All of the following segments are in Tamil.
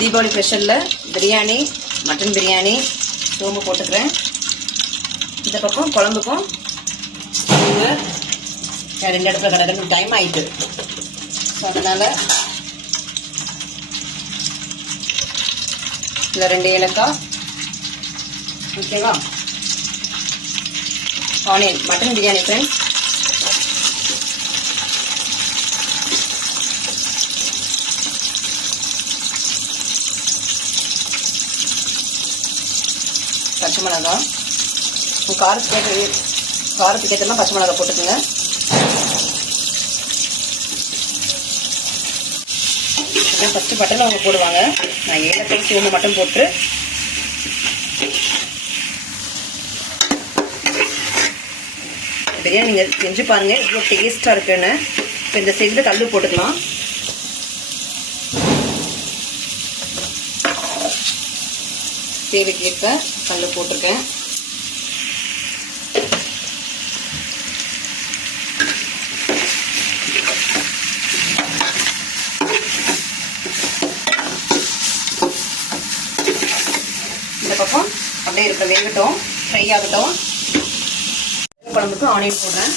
தீபாவளி ஸ்பெஷலில் பிரியாணி, மட்டன் பிரியாணி சோம்பு போட்டுக்கிறேன். இந்த பக்கம் குழம்புக்கும் ரெண்டு இடத்துல கடை டைம் ஆயிட்டு, அதனால இதில் 2 ஏலக்காய், ஓகேவா. Onion, mutton biryani friends. பச்சை மிளகாய், காரத்துக்கு ஏற்ற பச்சை மிளகாய் போட்டுக்கோங்க. ஃபஸ்ட்டு பட்டன் அவங்க போடுவாங்க, நான் ஏலக்காய் சோம்பு மட்டும் போட்டு பிரியாணி நீங்கள் செஞ்சு பாருங்கள் இவ்வளோ டேஸ்ட்டாக இருக்குன்னு. இப்போ இந்த சைடில் கல் போட்டுக்கலாம். தேவைக்கேற்ப கல் போட்டிருக்கேன். இந்த பக்கம் அப்படியே இருக்க வேகட்டும், ஃப்ரை ஆகட்டும். குழம்புக்கு ஆனியன் போடுறேன்.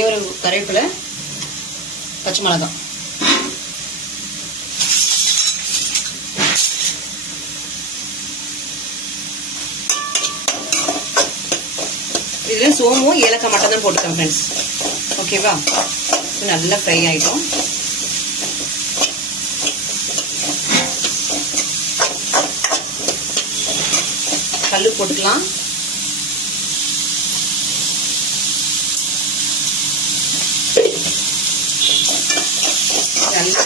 ஒரு கருவேப்பிலை, பச்சை மிளகாய், இதில் சோம்பும் ஏலக்காய் மட்டும் தான் போட்டுக்கேன் ஃப்ரெண்ட்ஸ், ஓகேவா. நல்லா ஃப்ரை ஆகிடும். கல் போட்டுக்கலாம். நல்லா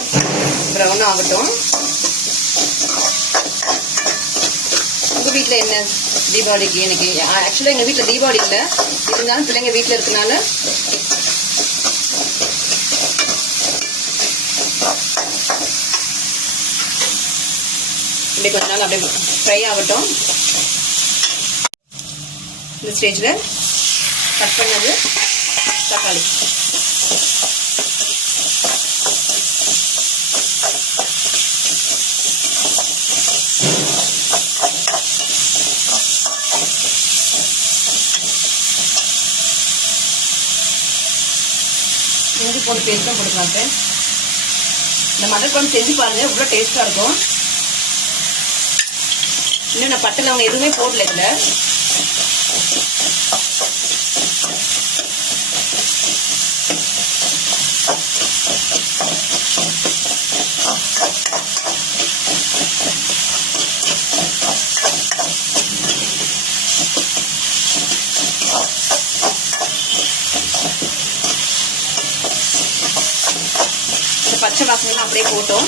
ப்ரௌன் ஆகட்டும். உங்கள் வீட்டில் என்ன தீபாவளிக்கு? எனக்கு ஆக்சுவலாக எங்கள் வீட்டில் தீபாவளி இல்லை, இருந்தாலும் பிள்ளைங்க வீட்டில் இருக்கனால இப்படி கொஞ்ச நாள் அப்படியே ஃப்ரை ஆகட்டும். இந்த ஸ்டேஜில் கட் பண்ணது தக்காளி, இஞ்சி போட்டு பேஸ்ட்டும் போட்டுக்கலாம் சார். இந்த மட்டன் குழம்பு செஞ்சு பாருங்கள், இவ்வளோ டேஸ்ட்டாக இருக்கும். இன்னும் நான் பட்டை அவங்க எதுவுமே போடல இதில். பச்சை வாசனைலாம் அப்படியே போட்டோம்.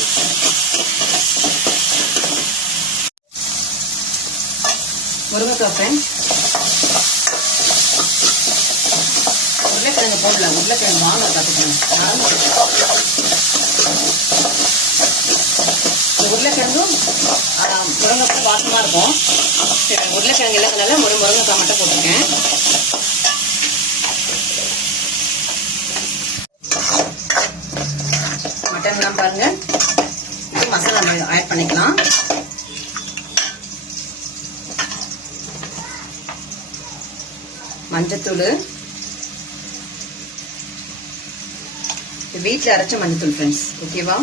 முருங்கைக்காய் ஃப்ரெண்ட்ஸ், உருளைக்கிழங்கு போடலாம். உருளைக்கிழங்கு வாங்க பார்த்துக்கணும். உருளைக்கிழங்கும் முருங்கைக்காய் வாசமாக இருக்கும். சரி, உருளைக்கிழங்கு இல்லாதனால முருங்கைக்காய் மட்டும் போட்டிருக்கேன். மட்டன்லாம் பாருங்க, இது மசாலா ஆட் பண்ணிக்கலாம். மஞ்சத்தூள், வீட்டில் அரைச்ச மஞ்சத்தூள் ஃப்ரெண்ட்ஸ், ஓகேவா.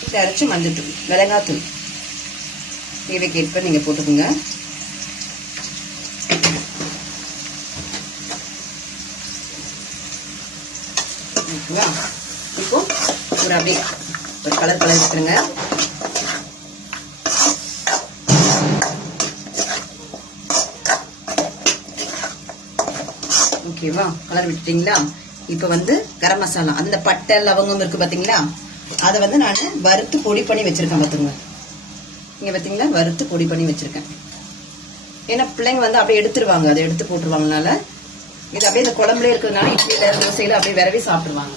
வீட்டில் அரைச்ச மஞ்சத்தூள், மிளகாத்தூள் தேவைக்கேற்ப நீங்கள் போட்டுக்கோங்க. ஓகேவா. இப்போ ஒரு அப்படியே ஒரு கலர் வச்சுருங்க. ஓகேவா, கலர் விட்டுட்டீங்களா. இப்போ வந்து கரம் மசாலா, அந்த பட்டை லவங்கம் இருக்கு பார்த்தீங்களா, அதை வந்து நான் வறுத்து பொடி பண்ணி வச்சிருக்கேன். பார்த்துங்க, இங்கே பார்த்தீங்களா, வறுத்து பொடி பண்ணி வச்சிருக்கேன். ஏன்னா பிள்ளைங்க வந்து அப்படியே எடுத்துருவாங்க, அதை எடுத்து போட்டுருவாங்கனால இது அப்படியே இந்த குழம்புல இருக்கிறதுனால இட்லியில தோசையில அப்படியே விரவி சாப்பிடுவாங்க.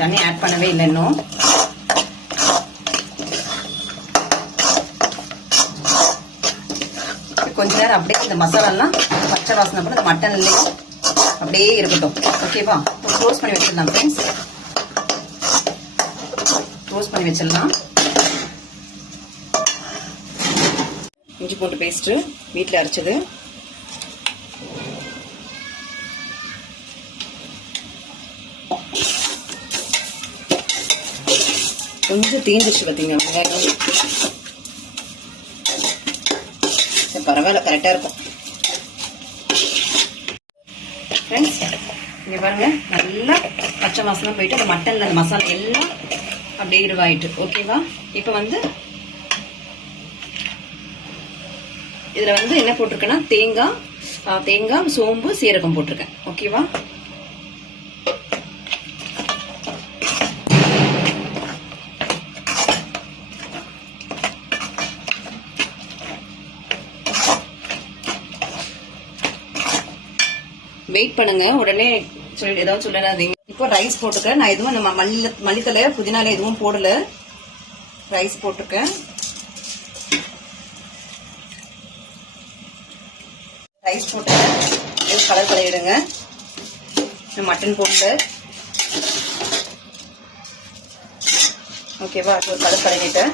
தண்ணி ஆட் பண்ணவே இல்லை இன்னும். கொஞ்ச நேரம் அப்படியே இந்த மசாலாலாம் பச்சை வாசனை கூட இந்த மட்டன்லயும் அப்படியே இருக்கட்டும். ஓகேவா? க்ளோஸ் பண்ணி வச்சிடலாம் ஃப்ரெண்ட்ஸ். க்ளோஸ் பண்ணி வச்சிடலாம். இஞ்சி பூண்டு பேஸ்ட் வீட்டில் அரைச்சது. கொஞ்சம் தீந்துச்சு பார்த்தீங்க வெங்காயம். பரவாயில்ல, கரெக்டாக இருக்கும் ஃப்ரெண்ட்ஸ். இங்கே பாருங்க, நல்லா பச்சை வாசனை போயிட்டு அந்த மட்டனில் அந்த மசாலா எல்லாம் அப்படியே இதுவாயிட்டு. ஓகேவா? இப்போ வந்து இதில் வந்து என்ன போட்டிருக்கேன்னா தேங்காய், சோம்பு, சீரகம் போட்டிருக்கேன். ஓகேவா? வெயிட் பண்ணுங்க, உடனே ஏதாவது சொல்லாதீங்க. இப்போ ரைஸ் போட்டுக்க. நான் எதுவும் நம்ம மல்லித்தலை புதினால எதுவும் போடல. ரைஸ் போட்டுருக்கேன். ரைஸ் போட்டு கலர் கலையிடுங்க. மட்டன் போட்டு ஓகேவா? ஒரு கலர் கலக்கிட்டேன்.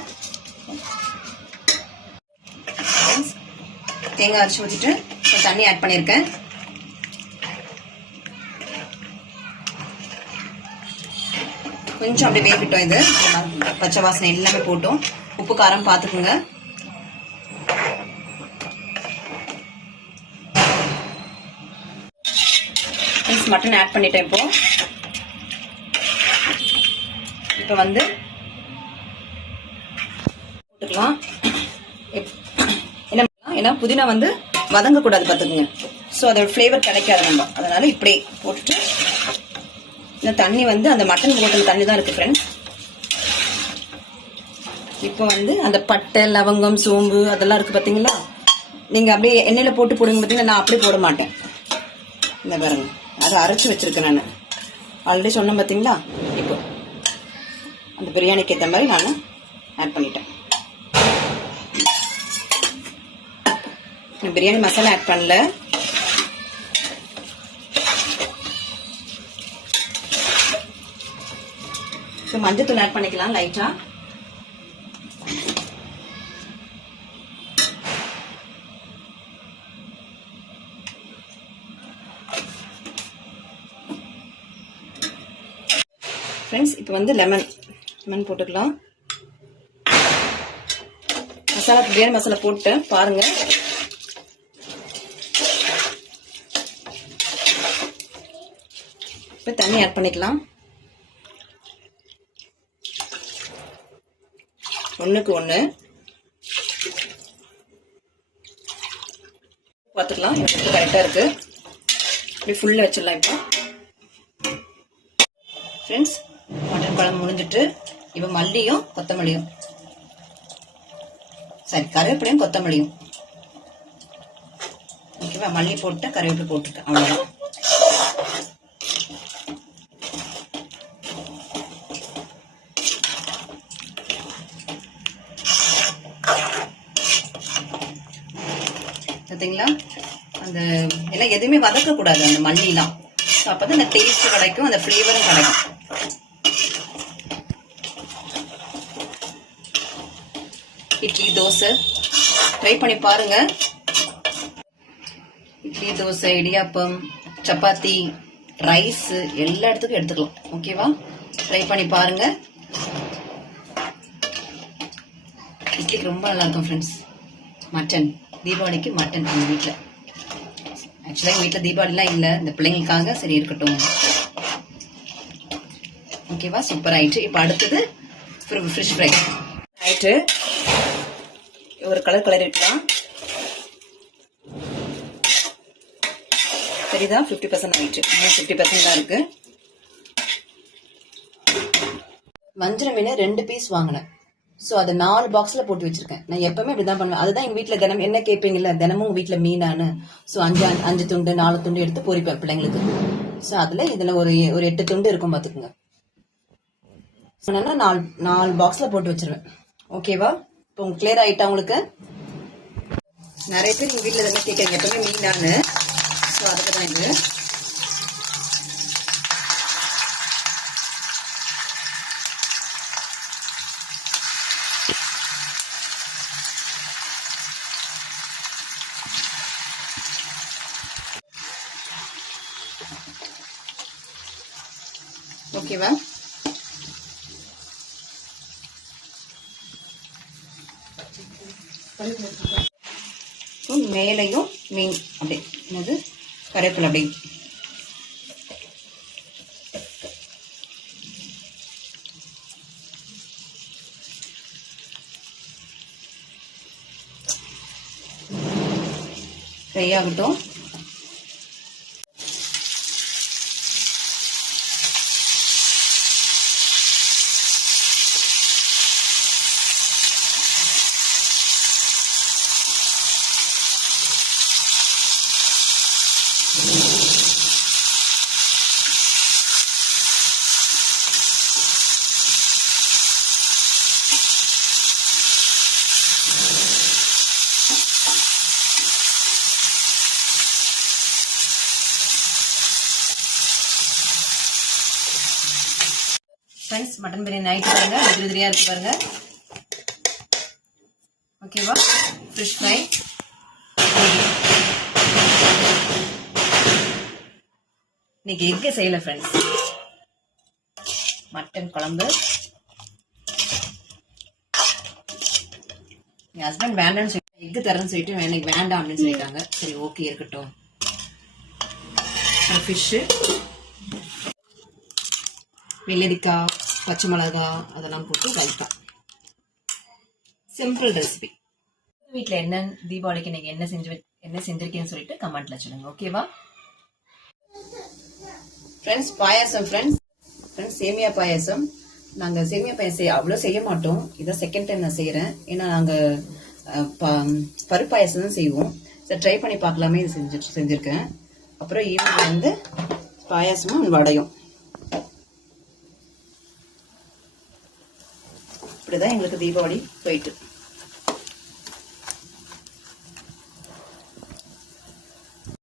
தேங்காய் அரைச்சி ஊற்றிட்டு தண்ணி ஆட் பண்ணியிருக்கேன். கொஞ்சம் அப்படியே வேகட்டும். இது பச்சை வாசனை எல்லாமே போட்டோம். உப்பு காரம் பார்த்துக்குங்க. மட்டன் ஆட் பண்ணிட்டேன். இப்போ வந்து போட்டுக்கலாம். என்ன, ஏன்னா புதினா வந்து வதங்கக்கூடாது பார்த்துக்குங்க. ஸோ அதோட ஃப்ளேவர் கிடைக்காது நம்ம. அதனால இப்படியே போட்டுட்டு இந்த தண்ணி வந்து அந்த மட்டன் போட்டல் தண்ணி தான் இருக்கு ஃப்ரெண்ட்ஸ். இப்போ வந்து அந்த பட்டை, லவங்கம், சோம்பு அதெல்லாம் இருக்கு பார்த்தீங்களா? நீங்க அப்படியே எண்ணெயில போட்டு போடுங்க. பார்த்தீங்கன்னா நான் அப்படி போட மாட்டேன். இந்த பாருங்க, அதை அரைச்சி வச்சிருக்கேன் நான். ஆல்ரெடி சொன்னேன் பார்த்தீங்களா? இப்போ அந்த பிரியாணிக்கு ஏற்ற மாதிரி நான் ஆட் பண்ணிட்டேன். பிரியாணி மசாலா ஆட் பண்ணல. மஞ்சத்தூள் ஆட் பண்ணிக்கலாம் லைட்டா. ஃப்ரெண்ட்ஸ், இப்போ வந்து லெமன் போட்டுக்கலாம். மசாலா பிரியாணி மசாலா போட்டு பாருங்க. இப்போ தண்ணி ஆட் பண்ணிக்கலாம். 1க்கு 1 பார்த்துக்கலாம். எனக்கு கரெக்டாக இருக்கு. இப்படி ஃபுல்லாக வச்சிடலாம். இப்போ ஃப்ரெண்ட்ஸ், மட்டன் குழம்பு முடிஞ்சிட்டு இப்போ மல்லியும் கொத்தமல்லியும், சரி கருவேப்பிலையும் கொத்தமல்லியும், ஓகேவா? மல்லி போட்டு கருவேப்பிலை போட்டுருக்கேன். அவ்வளோதான். பார்த்தீங்களா? அந்த எல்லாம் எதுவுமே வதக்கக்கூடாது அந்த மல்லிலாம். அப்பதான் அந்த டேஸ்ட் கிடைக்கும், அந்த ஃப்ளேவரும் கிடைக்கும். இட்லி, தோசை ட்ரை பண்ணி பாருங்க. இட்லி, தோசை, இடியாப்பம், சப்பாத்தி, ரைஸ் எல்லா இடத்துக்கும் எடுத்துக்கலாம். ஓகேவா? ட்ரை பண்ணி பாருங்க. இட்லிக்கு ரொம்ப நல்லா இருக்கும் ஃப்ரெண்ட்ஸ். மட்டன் தீபாவளிக்கு மட்டன் எங்கள் வீட்டில். ஆக்சுவலாக எங்கள் வீட்டில் தீபாவளிலாம் இல்லை, இந்த பிள்ளைங்களுக்காக சரி இருக்கட்டும். ஓகேவா? சூப்பர் ஆயிடுச்சு. இப்போ அடுத்தது ஃபிஷ் ஃப்ரை ஆயிட்டு ஒரு கலர் விட்டுலாம். சரிதான், 50% ஆயிடுச்சு. 50% தான் இருக்கு. வஞ்சர மீன் 2 பீஸ் வாங்கினேன். ஸோ அதை 4 பாக்ஸ்ல போட்டு வச்சிருக்கேன். நான் எப்பவுமே இப்படிதான் பண்ணுவேன். அதுதான் எங்க வீட்டுல தினம் என்ன கேட்பீங்கல்ல, தினமும் வீட்டுல மீனானு. ஸோ 5 துண்டு 4 துண்டு எடுத்து பொரிப்பேன் பிள்ளைங்களுக்கு. ஸோ இதுல ஒரு 8 துண்டு இருக்கும் பாத்துக்குங்க. சொன்னா 4 பாக்ஸ்ல போட்டு வச்சிருவேன். ஓகேவா? இப்போ கிளியர் ஆயிட்டா உங்களுக்கு? நிறைய பேர் எங்க வீட்டில் இதெல்லாம் கேட்குறீங்க, எப்பவுமே மீனானு. ஸோ அதுக்கு தான் இது. ஓகேவா? மேலையும் மீன் அப்படியே என்னது கருவேப்பிலை அப்படியே ஃப்ரை ஆகட்டும். ஃப்ரெண்ட்ஸ், மட்டன் பிரியாணி நைட்டு பாருங்க, உதிரியா இருக்கு பாருங்க. ஓகேவா? Fish fry. இன்னைக்கு எக்கு செய்யல ஃப்ரெண்ட்ஸ், மட்டன் குழம்பு. என் ஹஸ்பண்ட் வேண்டாம்னு சொல்லிட்டு, எக்கு தரேன்னு சொல்லிட்டு எனக்கு வேண்டாம் அப்படின்னு சொல்லிட்டாங்க. சரி ஓகே இருக்கட்டும். ஃபிஷ்ஷு, வெள்ளரிக்காய், பச்சை மிளகா அதெல்லாம் போட்டு ரைத்தா. Simple recipe. வீட்டில் என்ன தீபாவளிக்கு நீங்க என்ன செஞ்சிருக்கீங்கன்னு சொல்லிட்டு கமெண்ட்ல சொல்லுங்க. ஓகேவா ஃப்ரெண்ட்ஸ்? பாயாசம் ஃப்ரெண்ட்ஸ், சேமியா பாயாசம். நாங்க சேமியா பாயாசம் அவ்வளோ செய்ய மாட்டோம். இதான் செகண்ட் டைம் நான் செய்யறேன். ஏன்னா நாங்க பருப்பு பாயாசம் தான் செய்வோம். சரி ட்ரை பண்ணி பார்க்கலாமே இது செஞ்சிருக்கேன். அப்புறம் ஈவினிங் வந்து பாயாசமும் வடையும். இப்படிதான் எங்களுக்கு தீபாவளி போயிட்டு